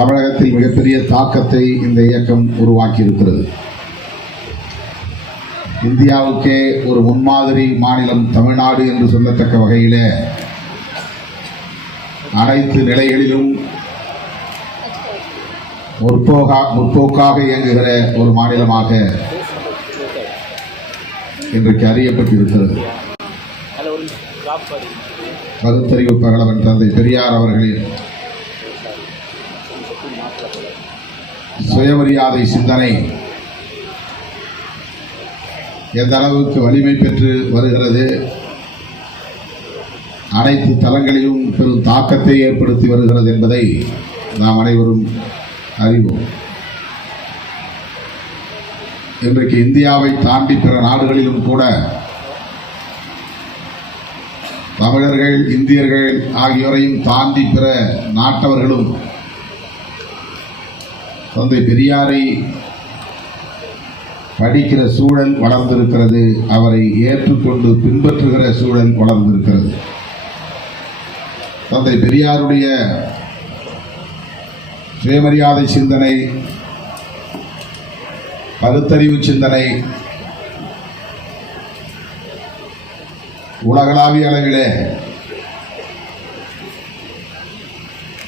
தமிழகத்தில் மிகப்பெரிய தாக்கத்தை இந்த இயக்கம் உருவாக்கி இருக்கிறது இந்தியாவுக்கே ஒரு முன்மாதிரி மாநிலம் தமிழ்நாடு என்று சொல்லத்தக்க வகையிலே அனைத்து நிலைகளிலும் முற்போகா முற்போக்காக இயங்குகிற ஒரு மாநிலமாக இன்றைக்கு அறியப்பட்டிருக்கிறது. பகுத்தறிவு பகலவன் தந்தை பெரியார் அவர்களின் சுயமரியாதை சிந்தனை. எந்த அளவுக்கு வலிமை பெற்று வருகிறது? அனைத்து தளங்களிலும் பெரும் தாக்கத்தை ஏற்படுத்தி வருகிறது என்பதை நாம் அனைவரும் அறிவோம். இன்றைக்கு இந்தியாவை தாண்டி பிற நாடுகளிலும் கூட தமிழர்கள் இந்தியர்கள் ஆகியோரையும் தாண்டி பிற நாட்டவர்களும் தந்தை பெரியாரை படிக்கிற சூழல் வளர்ந்திருக்கிறது. அவரை ஏற்றுக்கொண்டு பின்பற்றுகிற சூழல் வளர்ந்திருக்கிறது. தந்தை பெரியாருடைய சுயமரியாதை சிந்தனை பருத்தறிவு சிந்தனை உலகளாவிய அளவிலே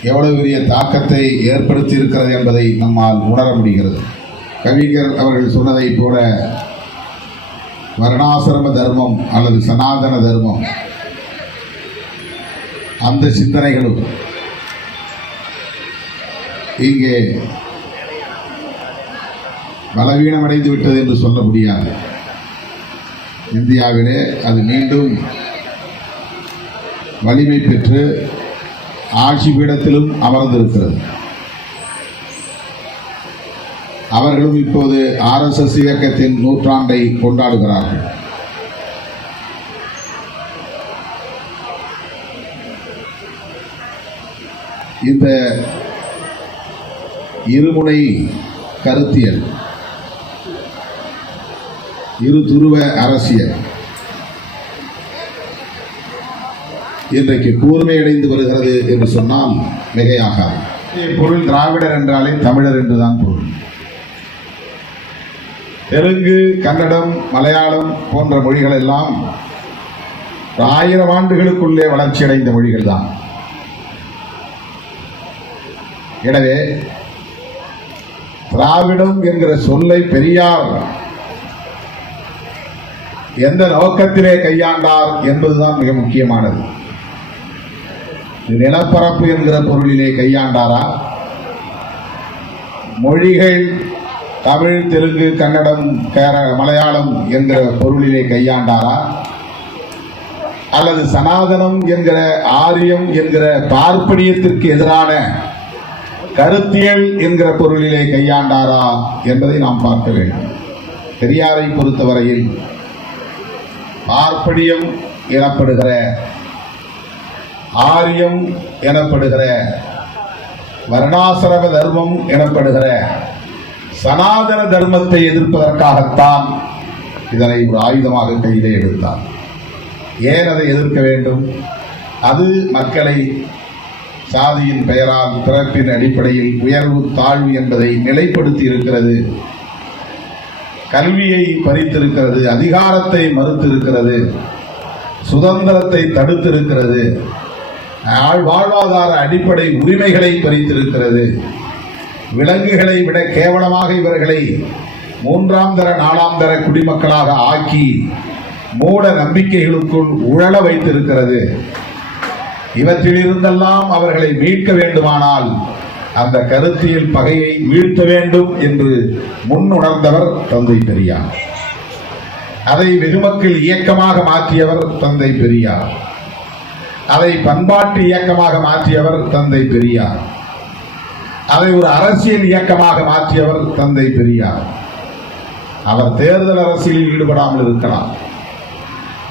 எவ்வளவு பெரிய தாக்கத்தை ஏற்படுத்தி இருக்கிறது என்பதை நம்மால் உணர முடிகிறது. கவிஞர் அவர்கள் சொன்னதை போல வர்ணாசிரம தர்மம் அல்லது சனாதன தர்மம் அந்த சிந்தனைகளும் இங்கே பலவீனமடைந்து விட்டது என்று சொல்ல முடியாது. இந்தியாவிலே அது மீண்டும் வலிமை பெற்று ஆட்சி பீடத்திலும் அமர்ந்திருக்கிறது. அவர்களும் இப்போது ஆர்எஸ்எஸ் இயக்கத்தின் நூற்றாண்டை கொண்டாடுகிறார்கள். இந்த இருமுனை கருத்தியல் இரு துருவ அரசியல் இன்றைக்கு கூர்மையடைந்து வருகிறது என்று சொன்னால் மிகையாகாது. பொருள் திராவிடர் என்றாலே தமிழர் என்றுதான் பொருள். தெலுங்கு கன்னடம் மலையாளம் போன்ற மொழிகள் எல்லாம் ஆயிரம் ஆண்டுகளுக்குள்ளே வளர்ச்சியடைந்த மொழிகள் தான். எனவே திராவிடம் என்கிற சொல்லை பெரியார் எந்த நோக்கத்திலே கையாண்டார் என்பதுதான் மிக முக்கியமானது. நிலப்பரப்பு என்கிற பொருளிலே கையாண்டாரா? மொழிகள் தமிழ் தெலுங்கு கன்னடம் கேர மலையாளம் என்கிற பொருளிலே கையாண்டாரா? அல்லது சனாதனம் என்கிற ஆரியம் என்கிற பார்ப்பனியத்திற்கு எதிரான கருத்தியல் என்கிற பொருளிலே கையாண்டாரா என்பதை நாம் பார்க்க வேண்டும். பெரியாரை பொறுத்தவரையில் பார்ப்பனியம் எனப்படுகிற ஆரியம் எனப்படுகிற வர்ணாசிரம தர்மம் எனப்படுகிற சனாதன தர்மத்தை எதிர்ப்பதற்காகத்தான் இதனை ஒரு ஆயுதமாக கையிலே எடுத்தார் ஏன் அதை எதிர்க்க வேண்டும்? அது மக்களை சாதியின் பெயரால் பிறப்பின் அடிப்படையில் உயர்வு தாழ்வு என்பதை நிலைப்படுத்தி இருக்கிறது. கல்வியை பறித்திருக்கிறது அதிகாரத்தை மறுத்திருக்கிறது சுதந்திரத்தை தடுத்திருக்கிறது. வாழ்வாதார அடிப்படை உரிமைகளை பறித்திருக்கிறது. விலங்குகளை விட கேவலமாக இவர்களை மூன்றாம் தர நாலாம் தர குடிமக்களாக ஆக்கி மூட நம்பிக்கைகளுக்குள் உழல வைத்திருக்கிறது. இவற்றிலிருந்தெல்லாம் அவர்களை மீட்க வேண்டுமானால் அந்த கருத்தியல் பகையை வீழ்த்த வேண்டும் என்று முன்னுணர்ந்தவர் தந்தை பெரியார். அதை வெகுமக்கள் இயக்கமாக மாற்றியவர் தந்தை பெரியார். அதை பண்பாட்டு இயக்கமாக மாற்றியவர் தந்தை பெரியார். அதை ஒரு அரசியல் இயக்கமாக மாற்றியவர் தந்தை பெரியார். அவர் தேர்தல் அரசியலில் ஈடுபடாமல் இருக்கலாம்.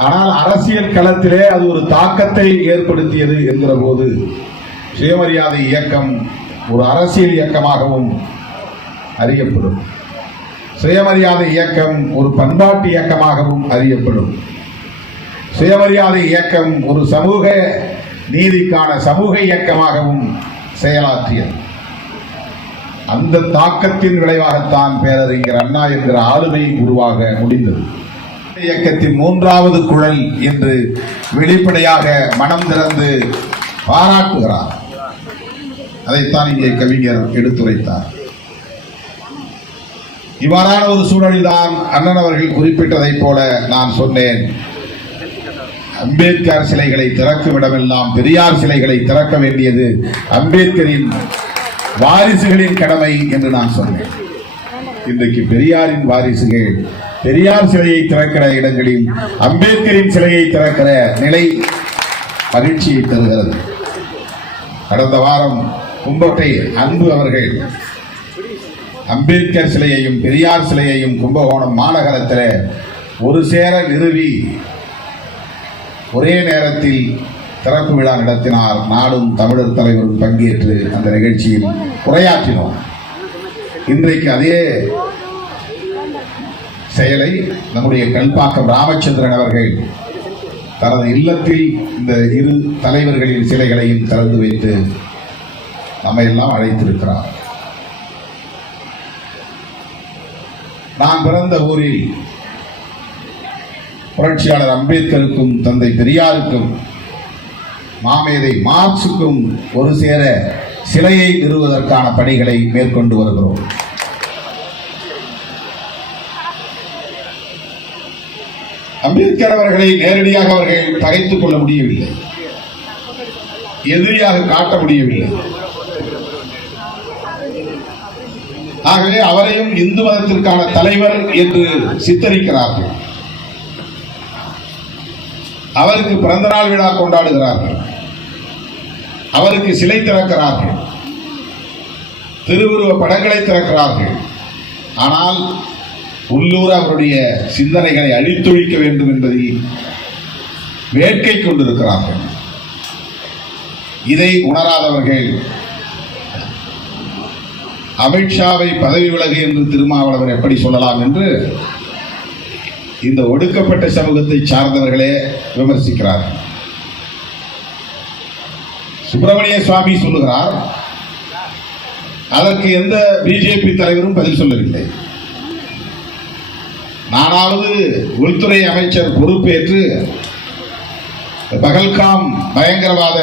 ஆனால் அரசியல் களத்திலே அது ஒரு தாக்கத்தை ஏற்படுத்தியது என்கிற போது சுயமரியாதை இயக்கம் ஒரு அரசியல் இயக்கமாகவும் அறியப்படும். சுயமரியாதை இயக்கம் ஒரு பண்பாட்டு இயக்கமாகவும் அறியப்படும். சுயமரியாதை இயக்கம் ஒரு சமூக நீதிக்கான சமூக இயக்கமாகவும் செயலாற்றியது. அந்த தாக்கத்தின் விளைவாகத்தான் பேரறிஞர் அண்ணா என்கிற ஆளுமை உருவாக முடிந்தது. இயக்கத்தின் மூன்றாவது குழல் என்று வெளிப்படையாக மனம் திறந்து பாராட்டுகிறார். அதைத்தான் இங்கே கவிஞர் எடுத்துரைத்தார். இவ்வாறான ஒரு சூழலில்தான் அண்ணன் அவர்கள் குறிப்பிட்டதைப் போல நான் சொன்னேன். அம்பேத்கர் சிலைகளை திறக்கும் இடமெல்லாம் பெரியார் சிலைகளை திறக்க வேண்டியது அம்பேத்கரின் வாரிசுகளின் கடமை என்று நான் சொன்னேன். இன்றைக்கு பெரியாரின் வாரிசுகள் பெரியார் சிலையை திறக்கிற இடங்களில் அம்பேத்கரின் சிலையை திறக்கிற நிலை மகிழ்ச்சியை தருகிறது. கடந்த வாரம் கும்பகோட்டை அன்பு அவர்கள் அம்பேத்கர் சிலையையும் பெரியார் சிலையையும் கும்பகோணம் மாநகரத்தில் ஒரு சேர நிறுவி ஒரே நேரத்தில் திறப்பு விழா நடத்தினார் நாடும் தமிழர் தலைவரும் பங்கேற்று அந்த நிகழ்ச்சியில் உரையாற்றினோம் இன்றைக்கு அதே செயலை நம்முடைய கல்பாக்கம் ராமச்சந்திரன் அவர்கள் தனது இல்லத்தில் இந்த இரு தலைவர்களின் சிலைகளையும் திறந்து வைத்து நம்மை எல்லாம் அழைத்திருக்கிறார். நான் பிறந்த ஊரில் புரட்சியாளர் அம்பேத்கருக்கும் தந்தை பெரியாருக்கும் மாமேதை மார்க்சுக்கும் ஒரு சேர சிலையை நிறுவுவதற்கான பணிகளை மேற்கொண்டு வருகிறோம். அம்பேத்கர் அவர்களை நேரடியாக அவர்கள் தகைத்துக் கொள்ள முடியவில்லை. எதிரியாக காட்ட முடியவில்லை. ஆகவே அவரையும் இந்து மதத்திற்கான தலைவர் என்று சித்தரிக்கிறார்கள். அவருக்கு பிறந்த நாள் விழா கொண்டாடுகிறார்கள். அவருக்கு சிலை திறக்கிறார்கள். திருவுருவ படங்களை திறக்கிறார்கள். ஆனால் உள்ளூர் அவருடைய சிந்தனைகளை அழித்தொழிக்க வேண்டும் என்பதை வேட்கை கொண்டிருக்கிறார்கள். இதை உணராதவர்கள் அமித்ஷாவை பதவி விலகு என்று திருமாவளவர் எப்படி சொல்லலாம் என்று இந்த ஒடுக்கப்பட்ட சமூகத்தை சார்ந்தவர்களே விமர்சிக்கிறார். சுப்பிரமணிய சுவாமி சொல்லுகிறார் அதற்கு எந்த பிஜேபி தலைவரும் பதில் சொல்லவில்லை. நானாவது உள்துறை அமைச்சர் பொறுப்பேற்று பகல்காம் பயங்கரவாத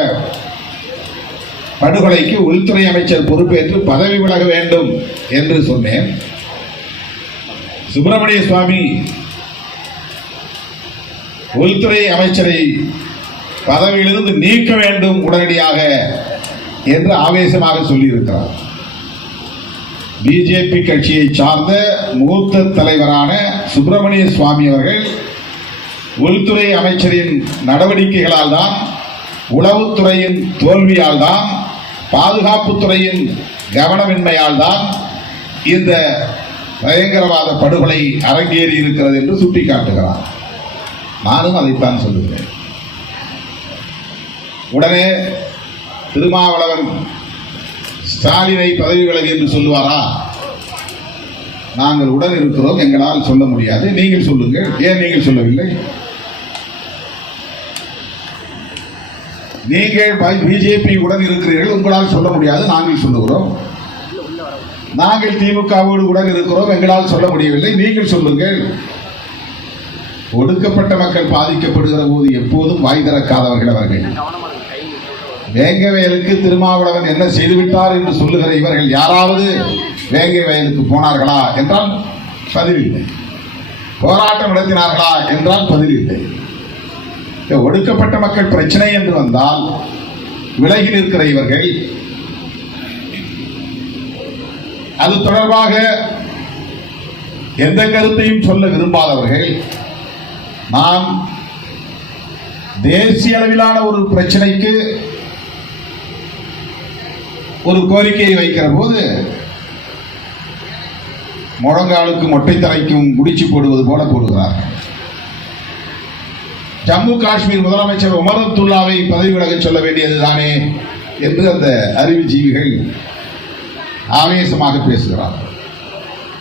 படுகொலைக்கு உள்துறை அமைச்சர் பொறுப்பேற்று பதவி விலக வேண்டும் என்று சொன்னேன். சுப்பிரமணிய சுவாமி உள்துறை அமைச்சரை பதவியிலிருந்து நீக்க வேண்டும் உடனடியாக என்று ஆவேசமாக சொல்லியிருக்கிறார். பிஜேபி கட்சியை சார்ந்த மூத்த தலைவரான சுப்பிரமணிய சுவாமி அவர்கள் உள்துறை அமைச்சரின் நடவடிக்கைகளால் தான் உளவுத்துறையின் தோல்வியால் தான் பாதுகாப்புத்துறையின் கவனமின்மையால் தான் இந்த பயங்கரவாத படுகொலை அரங்கேறி இருக்கிறது என்று சுட்டிக்காட்டுகிறார். நானும் அதைத்தான் சொல்லுகிறேன். உடனே திருமாவளவன் ஸ்டாலினை பதவி விலகு என்று சொல்லுவாரா? நாங்கள் உடன் இருக்கிறோம் எங்களால் சொல்ல முடியாது. நீங்கள் சொல்லுங்கள். ஏன் நீங்கள் சொல்லவில்லை? நீங்கள் பிஜேபி உடன் இருக்கிறீர்கள் உங்களால் சொல்ல முடியாது நாங்கள் சொல்லுகிறோம். நாங்கள் திமுகவோடு உடன் இருக்கிறோம் எங்களால் சொல்ல முடியவில்லை. நீங்கள் சொல்லுங்கள். ஒடுக்கப்பட்ட மக்கள் பாதிக்கப்படுகிற போது எப்போதும் வாய் திறக்காதவர்கள் அவர்கள். வேங்க வயலுக்கு திருமாவளவன் என்ன செய்துவிட்டார் என்று சொல்லுகிற இவர்கள் யாராவது வேங்க வயலுக்கு போனார்களா என்றால் பதில் இல்லை போராட்டம் நடத்தினார்களா என்றால் பதில் இல்லை ஒடுக்கப்பட்ட மக்கள் பிரச்சனை என்று வந்தால் விலகி நிற்கிற இவர்கள் அது தொடர்பாக எந்த கருத்தையும் சொல்ல விரும்பாதவர்கள் நாம் தேசிய அளவிலான ஒரு பிரச்சனைக்கு ஒரு கோரிக்கையை வைக்கிற போது முழங்காலுக்கு மொட்டை தரைக்கும் முடிச்சு போடுவது போல போடுகிறார் ஜம்மு காஷ்மீர் முதலமைச்சர் உமர் அப்துல்லாவை பதவி விலக சொல்ல வேண்டியது தானே என்று அந்த அறிவுஜீவிகள் ஆவேசமாக பேசுகிறார்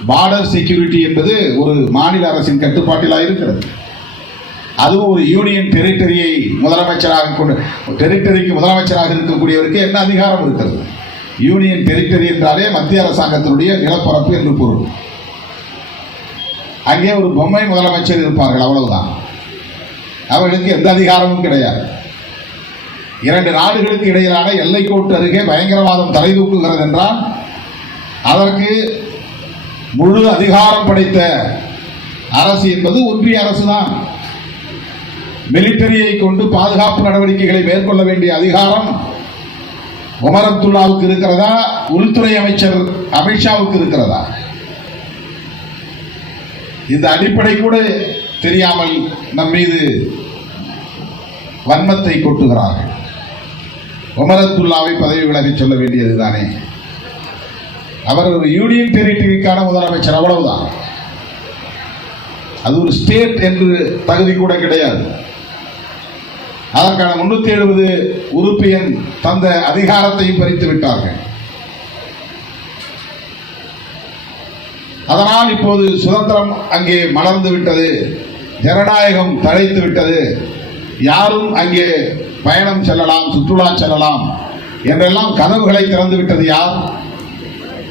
பார்டர் செக்யூரிட்டி என்பது ஒரு மாநில அரசின் கட்டுப்பாட்டிலாக இருக்கிறது அதுவும் ஒரு யூனியன் டெரிட்டரியை முதலமைச்சராக கொண்டு டெரிட்டரிக்கு முதலமைச்சராக இருக்கக்கூடியவருக்கு என்ன அதிகாரம் இருக்கிறது? யூனியன் டெரிட்டரி என்றாலே மத்திய அரசாங்கத்தினுடைய நிலப்பரப்பு என்று பொருள். அங்கே ஒரு பொம்மை முதலமைச்சர் இருப்பார்கள் அவ்வளவுதான். அவர்களுக்கு எந்த அதிகாரமும் கிடையாது. இரண்டு நாடுகளுக்கு இடையிலான எல்லைக்கோட்டு அருகே பயங்கரவாதம் தலை தூக்குகிறது என்றால் அதற்கு முழு அதிகாரம் படைத்த அரசு என்பது ஒன்றிய அரசு தான் மிலிட்டரியை கொண்டு பாதுகாப்பு நடவடிக்கைகளை மேற்கொள்ள வேண்டிய அதிகாரம் உமர் அப்துல்லாவுக்கு இருக்கிறதா? உள்துறை அமைச்சர் அமித்ஷாவுக்கு இருக்கிறதா? இந்த அடிப்படை கூட தெரியாமல் நம் மீது வன்மத்தை கொட்டுகிறார்கள். உமர் அப்துல்லாவை பதவி விலகிச் சொல்ல வேண்டியதுதானே? அவர் ஒரு யூனியன் டெரிட்டரிக்கான முதலமைச்சர் அவ்வளவுதான். அது ஒரு ஸ்டேட் என்று தகுதி கூட கிடையாது. அதற்கான முன்னூத்தி எழுபது உறுப்பு எண் தந்த அதிகாரத்தையும் பறித்து விட்டார்கள். அதனால் இப்போது சுதந்திரம் அங்கே மலர்ந்து விட்டது. ஜனநாயகம் தழைத்து விட்டது. யாரும் அங்கே பயணம் செல்லலாம் சுற்றுலா செல்லலாம் என்றெல்லாம் கதவுகளை திறந்து விட்டது யார்?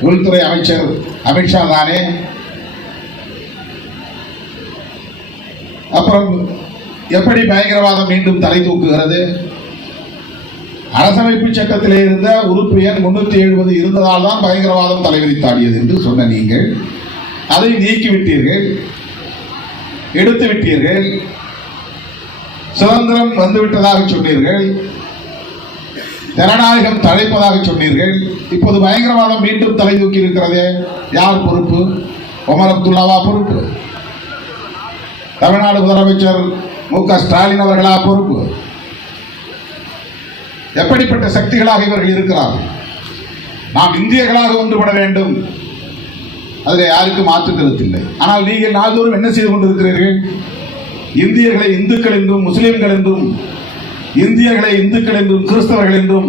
உள்துறை அமைச்சர் அமித்ஷா தானே. அப்புறம் எப்படி பயங்கரவாதம் மீண்டும் தலை தூக்குகிறது? அரசமைப்பு சட்டத்திலே இருந்த உறுப்பு எண் முன்னூத்தி எழுபது இருந்ததால் தான் பயங்கரவாதம் தலைவிரித்தாடியது என்று சொன்ன நீங்கள். அதை நீக்கிவிட்டீர்கள். எடுத்து விட்டீர்கள். சுதந்திரம் வந்துவிட்டதாக சொன்னீர்கள். ஜனநாயகம் தழைப்பதாக சொன்னீர்கள். இப்போது பயங்கரவாதம் மீண்டும் தலை தூக்கி இருக்கிறதே யார் பொறுப்பு? ஒமர் அப்துல்லாவா பொறுப்பு. தமிழ்நாடு முதலமைச்சர் மு க. ஸ்டாலின் அவர்களா பொறுப்பு? எப்படிப்பட்ட சக்திகளாக இவர்கள் இருக்கிறார்கள்? நாம் இந்தியர்களாக ஒன்றுபட வேண்டும். அதில் யாருக்கும் மாற்று கருத்து இல்லை. ஆனால் நீங்கள் நாள்தோறும் என்ன செய்து கொண்டிருக்கிறீர்கள்? இந்தியர்களை இந்துக்கள் என்றும் முஸ்லீம்கள் என்றும் இந்தியர்களை இந்துக்கள் என்றும் கிறிஸ்தவர்கள் என்றும்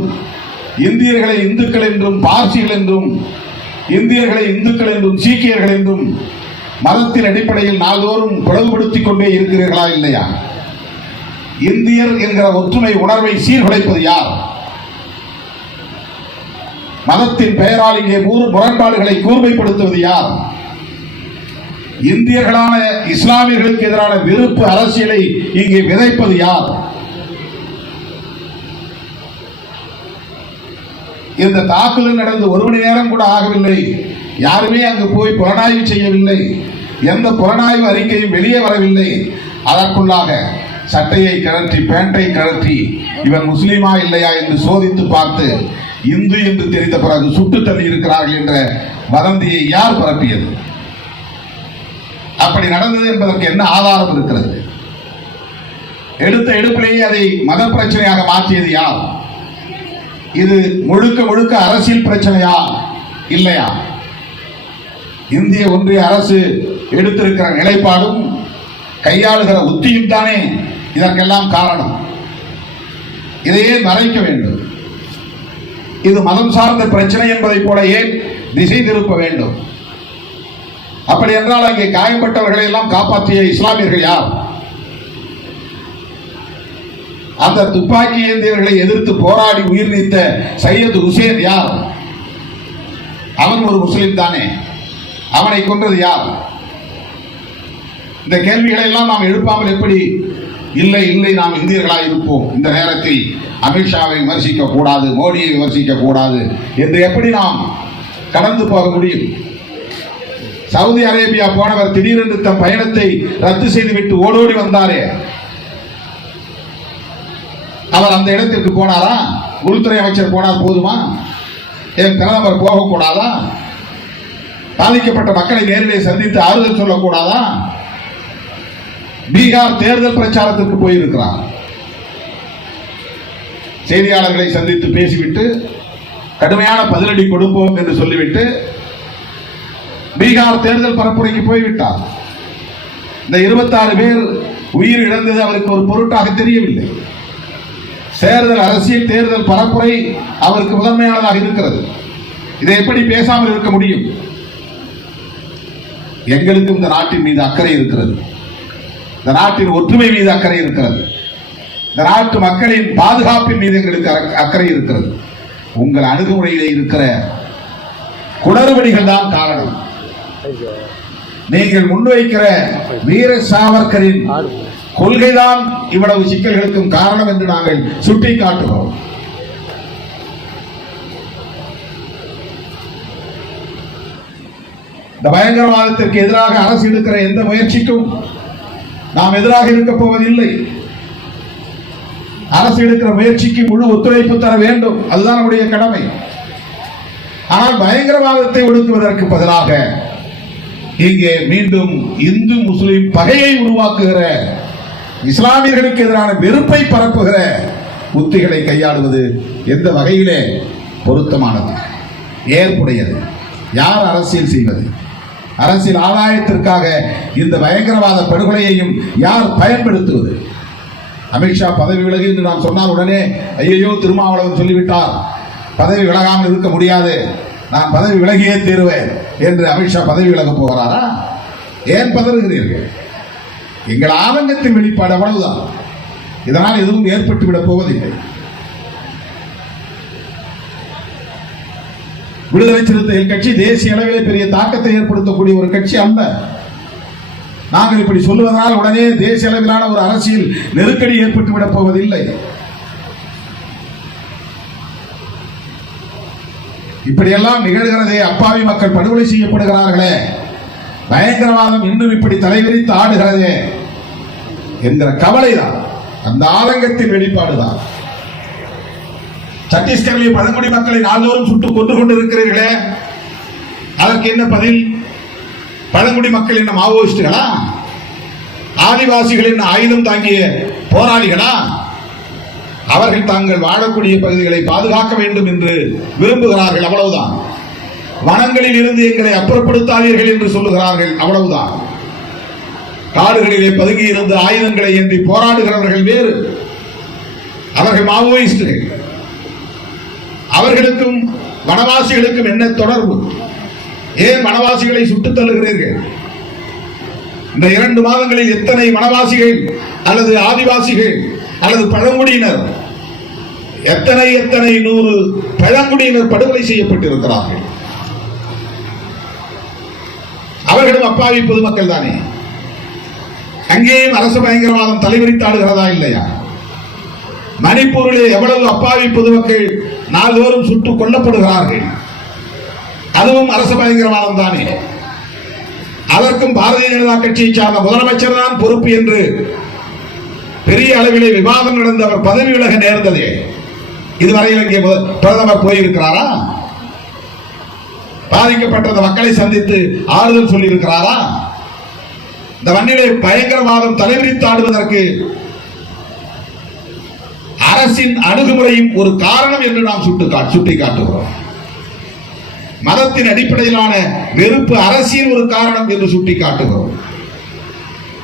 இந்தியர்களை இந்துக்கள் என்றும் பார்சிகள் என்றும் இந்தியர்களை இந்துக்கள் என்றும் சீக்கியர்கள் என்றும் மதத்தின் அடிப்படையில் நாள்தோறும் பிளவுபடுத்திக் கொண்டே இருக்கிறீர்களா இல்லையா? இந்தியர் என்கிற ஒற்றுமை உணர்வை சீர்குலைப்பது யார்? மதத்தின் பெயரால் இங்கே முரண்பாடுகளை கூர்மைப்படுத்துவது யார்? இந்தியர்களான இஸ்லாமியர்களுக்கு எதிரான வெறுப்பு அரசியலை இங்கே விதைப்பது யார்? இந்த தாக்குதல் நடந்து ஒரு மணி நேரம் கூட ஆகவில்லை. யாருமே அங்கு போய் புலனாய்வு செய்யவில்லை. எந்த புலனாய்வு அறிக்கையும் வெளியே வரவில்லை. அதற்குள்ளாக சட்டையை கழற்றி பேண்டை கழற்றி இவன் முஸ்லீமா இல்லையா என்று சோதித்து பார்த்து இந்து என்று தெரிந்த பிறகு சுட்டு தள்ளி இருக்கிறார்கள் என்ற வதந்தியை யார் பரப்பியது? அப்படி நடந்தது என்பதற்கு என்ன ஆதாரம் இருக்கிறது? எடுத்த எடுப்பிலேயே அதை மத பிரச்சனையாக மாற்றியது யார்? இது முழுக்க முழுக்க அரசியல் பிரச்சனையா இல்லையா? இந்திய ஒன்றிய அரசு எடுத்திருக்கிற நிலைப்பாடும் கையாளுகிற உத்தியும் தானே இதற்கெல்லாம் காரணம். இதையே மறைக்க வேண்டும். இது மதம் சார்ந்த பிரச்சனை என்பதை போல ஏன் திசை திருப்ப வேண்டும்? அப்படி என்றால் அங்கே காயப்பட்டவர்களை எல்லாம் காப்பாற்றிய இஸ்லாமியர்கள் யார்? அந்த துப்பாக்கி ஏந்தியவர்களை எதிர்த்து போராடி உயிர் நீத்த சையது ஹுசேன் யார்? அவன் ஒரு முஸ்லிம் தானே. அவனை கொன்றது யார்? இந்த கேள்விகளை எல்லாம் நாம் எழுப்பாமல் எப்படி? இல்லை இல்லை நாம் இந்தியர்களாக இருப்போம். இந்த நேரத்தில் அமித்ஷாவை விமர்சிக்க கூடாது மோடியை விமர்சிக்க கூடாது என்று எப்படி நாம் கடந்து போக முடியும்? சவுதி அரேபியா போனவர் திடீரென்று தன் பயணத்தை ரத்து செய்துவிட்டு ஓடோடி வந்தாரே. அவர் அந்த இடத்திற்கு போனாரா? உள்துறை அமைச்சர் போனால் போதுமா? என் பிரதமர் போகக்கூடாதா? பாதிக்கப்பட்ட மக்களை நேரிலே சந்தித்து ஆறுதல் சொல்லக்கூடாதா? பீகார் தேர்தல் பிரச்சாரத்திற்கு போயிருக்கிறார். செய்தியாளர்களை சந்தித்து பேசிவிட்டு கடுமையான பதிலடி கொடுப்போம் என்று சொல்லிவிட்டு பீகார் தேர்தல் பரப்புரைக்கு போய்விட்டார். இந்த இருபத்தாறு பேர் உயிர் இழந்தது அவருக்கு ஒரு பொருட்டாக தெரியவில்லை. தேர்தல் அரசியல் தேர்தல் பரப்புரை அவருக்கு முதன்மையானதாக இருக்கிறது. இதை எப்படி பேசாமல் இருக்க முடியும்? எங்களுக்கும் இந்த நாட்டின் மீது அக்கறை இருக்கிறது. இந்த நாட்டின் ஒற்றுமை மீது அக்கறை இருக்கிறது. இந்த நாட்டு மக்களின் பாதுகாப்பின் மீது எங்களுக்கு அக்கறை இருக்கிறது. உங்கள் அணுகுமுறையிலே இருக்கிற குளறுபடிகள் தான் காரணம். நீங்கள் முன்வைக்கிற வீர சாவர்கரின் கொள்கைதான் இவ்வளவு சிக்கல்களுக்கும் காரணம் என்று நாங்கள் சுட்டிக்காட்டுகிறோம். இந்த பயங்கரவாதத்திற்கு எதிராக அரசு எடுக்கிற எந்த முயற்சிக்கும் நாம் எதிராக இருக்க போவதில்லை. அரசு எடுக்கிற முயற்சிக்கு முழு ஒத்துழைப்பு தர வேண்டும். அதுதான் நம்முடைய கடமை. ஆனால் பயங்கரவாதத்தை ஒடுக்குவதற்கு பதிலாக இங்கே மீண்டும் இந்து முஸ்லிம் பகையை உருவாக்குகிற இஸ்லாமியர்களுக்கு எதிரான வெறுப்பை பரப்புகிற உத்திகளை கையாளுவது எந்த வகையிலே பொருத்தமானது? ஏற்புடையது. யார் அரசியல் செய்வது? அரசியல் ஆதாயத்திற்காக இந்த பயங்கரவாத படுகொலையையும் யார் பயன்படுத்துவது? அமித்ஷா பதவி விலகு என்று நான் சொன்னால் உடனே ஐயையோ திருமாவளவன் சொல்லிவிட்டார். பதவி விலகாமல் இருக்க முடியாது. நான் பதவி விலகியே தீருவேன். என்று அமித்ஷா பதவி விலகப் போகிறாரா? ஏன் பதறுகிறீர்கள்? எங்கள் ஆதங்கத்தின் வெளிப்பாடு அவ்வளவுதான். இதனால் எதுவும் ஏற்பட்டுவிடப் போவதில்லை. விடுதலை சிறுத்தைகள் கட்சி தேசிய அளவிலே பெரிய தாக்கத்தை ஏற்படுத்தக்கூடிய ஒரு கட்சி அல்ல. நாங்கள் இப்படி சொல்லுவதனால் உடனே தேசிய அளவிலான ஒரு அரசியல் நெருக்கடி ஏற்பட்டு விடப் போவதில்லை. இப்படியெல்லாம் நிகழ்கிறதே அப்பாவி மக்கள் படுகொலை செய்யப்படுகிறார்களே. பயங்கரவாதம் இன்னும் இப்படி தலைவிரித்து ஆடுகிறதே என்கிற கவலைதான். அந்த ஆதங்கத்தின் வெளிப்பாடுதான். சத்தீஸ்கரிலே பழங்குடி மக்களை நாள்தோறும் சுட்டு கொண்டு கொண்டிருக்கிறீர்களே அதற்கு என்ன பதில்? பழங்குடி மக்கள் என்ன மாவோயிஸ்டுகளா? ஆதிவாசிகள் என்ன ஆயுதம் தாங்கிய போராளிகளா? அவர்கள் தாங்கள் வாழக்கூடிய பகுதிகளை பாதுகாக்க வேண்டும் என்று விரும்புகிறார்கள் அவ்வளவுதான். வனங்களில் இருந்து எங்களை அப்புறப்படுத்தாதீர்கள் என்று சொல்லுகிறார்கள் அவ்வளவுதான். காடுகளிலே பதுங்கி இருந்து ஆயுதங்களை ஏந்தி போராடுகிறவர்கள் வேறு. அவர்கள் மாவோயிஸ்டுகள். அவர்களுக்கும் வனவாசிகளுக்கும் என்ன தொடர்பு? ஏன் வனவாசிகளை சுட்டுத் தள்ளுகிறீர்கள்? இந்த இரண்டு மாதங்களில் எத்தனை வனவாசிகள் அல்லது ஆதிவாசிகள் அல்லது பழங்குடியினர் எத்தனை எத்தனை நூறு பழங்குடியினர் படுகொலை செய்யப்பட்டிருக்கிறார்கள்? அவர்களும் அப்பாவி பொதுமக்கள் தானே. அங்கேயும் அரசு பயங்கரவாதம் தலைவரித்தாடுகிறதா இல்லையா? மணிப்பூரிலே எவ்வளவு அப்பாவி பொதுமக்கள் நாள்தோறும் சுட்டுக் கொல்லப்படுகிறார்கள். அதுவும் அரசு பயங்கரவாதம் தானே. அதற்கும் பாரதிய ஜனதா கட்சியை சார்ந்த முதலமைச்சர் தான் பொறுப்பு என்று பெரிய அளவிலே விவாதம் நடந்து அவர் பதவி விலக நேர்ந்தது. இதுவரையில் இங்கே பிரதமர் போயிருக்கிறாரா? பாதிக்கப்பட்ட மக்களை சந்தித்து ஆறுதல் சொல்லியிருக்கிறாரா? இந்த மண்ணிலே பயங்கரவாதம் தலைவிரித்தாடுவதற்கு அரசின் அணுகுமுறையும் ஒரு காரணம் என்று நாம் சுட்டு சுட்டிக்காட்டுகிறோம் மதத்தின் அடிப்படையிலான வெறுப்பு அரசியல் ஒரு காரணம் என்று சுட்டிக்காட்டுகிறோம்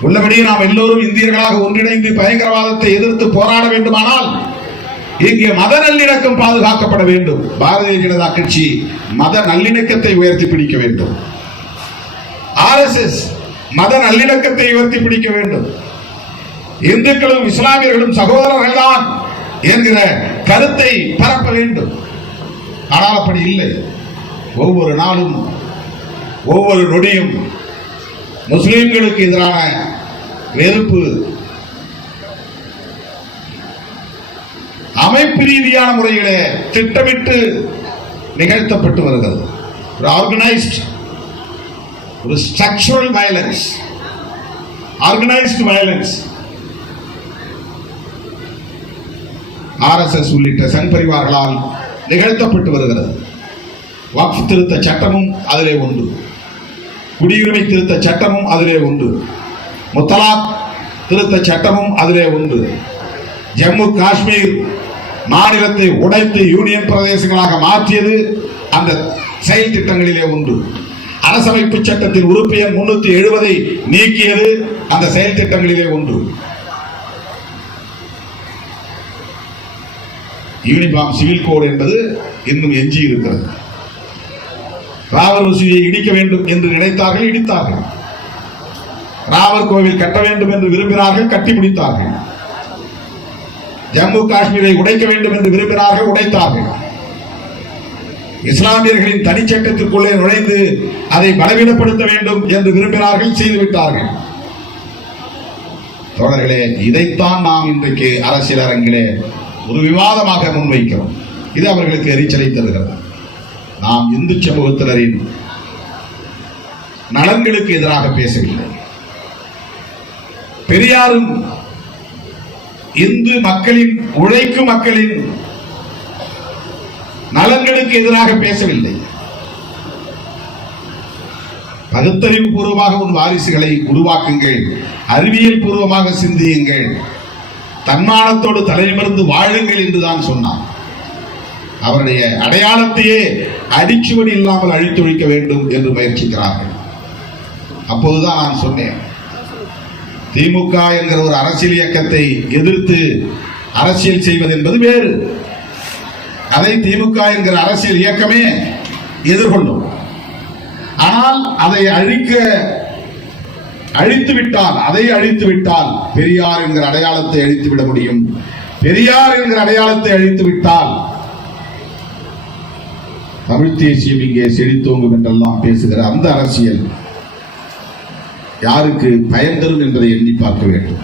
உள்ளபடியே நாம் எல்லோரும் இந்தியர்களாக ஒன்றிணைந்து பயங்கரவாதத்தை எதிர்த்து போராட வேண்டுமானால் இங்கே மத நல்லிணக்கம் பாதுகாக்கப்பட வேண்டும். பாரதிய ஜனதா கட்சி மத நல்லிணக்கத்தை உயர்த்தி பிடிக்க வேண்டும். ஆர்எஸ்எஸ் மத நல்லிணக்கத்தை உயர்த்தி பிடிக்க வேண்டும். இந்துக்களும் இஸ்லாமியர்களும் சகோதரர்கள் தான் என்கிற கருத்தை பரப்ப வேண்டும். ஆனால் அப்படி இல்லை. ஒவ்வொரு நாளும் ஒவ்வொரு நொடியும் முஸ்லிம்களுக்கு எதிரான வெறுப்பு அமைப்பு ரீதியான முறையிலே திட்டமிட்டு நிகழ்த்தப்பட்டு வருகிறது. ஒரு ஆர்கனைஸ்ட் ஒரு structural violence organised violence RSS உள்ளிட்ட சங் பரிவார்களால் நிகழ்த்தப்பட்டு வருகிறது. வக்ஃப் திருத்த சட்டமும் அதிலே உண்டு. குடியுரிமை திருத்த சட்டமும் அதிலே உண்டு. முத்தலாக் திருத்த சட்டமும் அதிலே உண்டு. ஜம்மு காஷ்மீர் மாநிலத்தை உடைத்து யூனியன் பிரதேசங்களாக மாற்றியது அந்த செயல் திட்டங்களிலே உண்டு. அரசமைப்பு சட்டத்தின் உறுப்பு எண் முன்னூத்தி எழுபதை நீக்கியது அந்த செயல் திட்டங்களிலே ஒன்று யூனிஃபார்ம் சிவில் கோடு என்பது இன்னும் எஞ்சி இருக்கிறது ராவர் ருசியை இடிக்க வேண்டும் என்று நினைத்தார்கள் இடித்தார்கள். ராமர் கோவில் கட்ட வேண்டும் என்று விரும்பினார்கள் கட்டி முடித்தார்கள். ஜம்மு காஷ்மீரை உடைக்க வேண்டும் என்று விரும்பினார்கள் உடைத்தார்கள். இஸ்லாமியர்களின் தனிச்சட்டத்திற்குள்ளே நுழைந்து அதை பலவீனப்படுத்த வேண்டும் என்று விரும்பினார்கள் செய்துவிட்டார்கள். தொடர்களே இதைத்தான் நாம் இன்றைக்கு அரசியல் அரங்கிலே ஒரு விவாதமாக முன்வைக்கிறோம். இது அவர்களுக்கு எரிச்சலை தருகிறது. நாம் இந்து சமூகத்தினரின் நலன்களுக்கு எதிராக பேசவில்லை. பெரியாரும் இந்து மக்களின் உழைக்கும் மக்களின் நலன்களுக்கு எதிராக பேசவில்லை. பகுத்தறிவு பூர்வமாக உன் வாரிசுகளை உருவாக்குங்கள். அறிவியல் பூர்வமாக சிந்தியுங்கள். தன்மானத்தோடு தலைநிமிர்ந்து வாழுங்கள் என்றுதான் சொன்னார் அவருடைய அடையாளத்தையே அடிச்சுவடி இல்லாமல் அழித்தொழிக்க வேண்டும் என்று முயற்சிக்கிறார்கள். அப்போதுதான் நான் சொன்னேன் திமுக என்கிற ஒரு அரசியல் இயக்கத்தை எதிர்த்து அரசியல் செய்வது என்பது வேறு. அதை திமுக என்கிற அரசியல் இயக்கமே எதிர்கொள்ளும். ஆனால் அதை அழிக்க அழித்து விட்டால் அதை அழித்து விட்டால் பெரியார் என்கிற அடையாளத்தை அழித்து விட முடியும். பெரியார் என்கிற அடையாளத்தை அழித்து விட்டால் தமிழ் தேசியம் இங்கே செழித்தோங்கும் என்றெல்லாம் பேசுகிற அந்த அரசியல் யாருக்கு பயன் தரும் என்பதை எண்ணி பார்க்க வேண்டும்.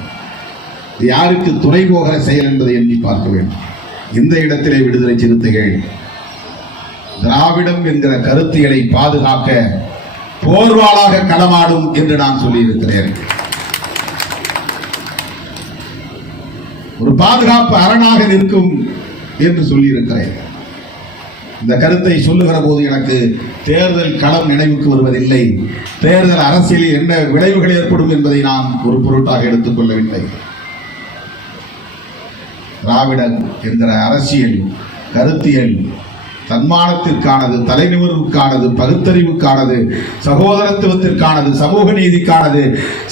யாருக்கு துணை போகிற செயல் என்பதை எண்ணி பார்க்க வேண்டும். இந்த இடத்திலே விடுதலை சிறுத்தைகள் திராவிடம் என்கிற கருத்தியலை பாதுகாக்க போர்வாளாக களமாடும் என்று நான் சொல்லியிருக்கிறேன். ஒரு பாதுகாப்பு அரணாக நிற்கும் என்று சொல்லியிருக்கிறேன். இந்த கருத்தை சொல்லுகிற போது எனக்கு தேர்தல் களம் நினைவுக்கு வருவதில்லை. தேர்தல் அரசியலில் என்ன விளைவுகள் ஏற்படும் என்பதை நான் ஒரு பொருட்டாக எடுத்துக்கொள்ளவில்லை திராவிடன் என்கிற அரசியல் கருத்தியல் தன்மானத்திற்கானது தலைநிமிர்வுக்கானது பகுத்தறிவுக்கானது சகோதரத்துவத்திற்கானது சமூக நீதிக்கானது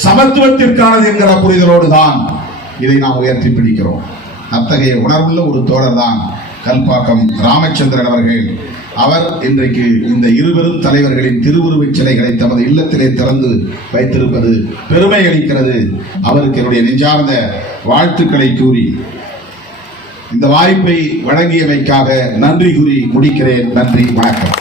சமத்துவத்திற்கானது என்கிற புரிதலோடு தான் இதை நாம் உயர்த்தி பிடிக்கிறோம். அத்தகைய உணர்வுள்ள ஒரு தோழர் தான் கல்பாக்கம் ராமச்சந்திரன் அவர்கள். அவர் இன்றைக்கு இந்த இருவரும் தலைவர்களின் திருவுருவச் சிலைகளை தமது இல்லத்திலே திறந்து வைத்திருப்பது பெருமை அளிக்கிறது. அவருக்கு என்னுடைய நெஞ்சார்ந்த வாழ்த்துக்களை கூறி இந்த வாய்ப்பை வழங்கியமைக்காக நன்றி கூறி முடிக்கிறேன். நன்றி வணக்கம்.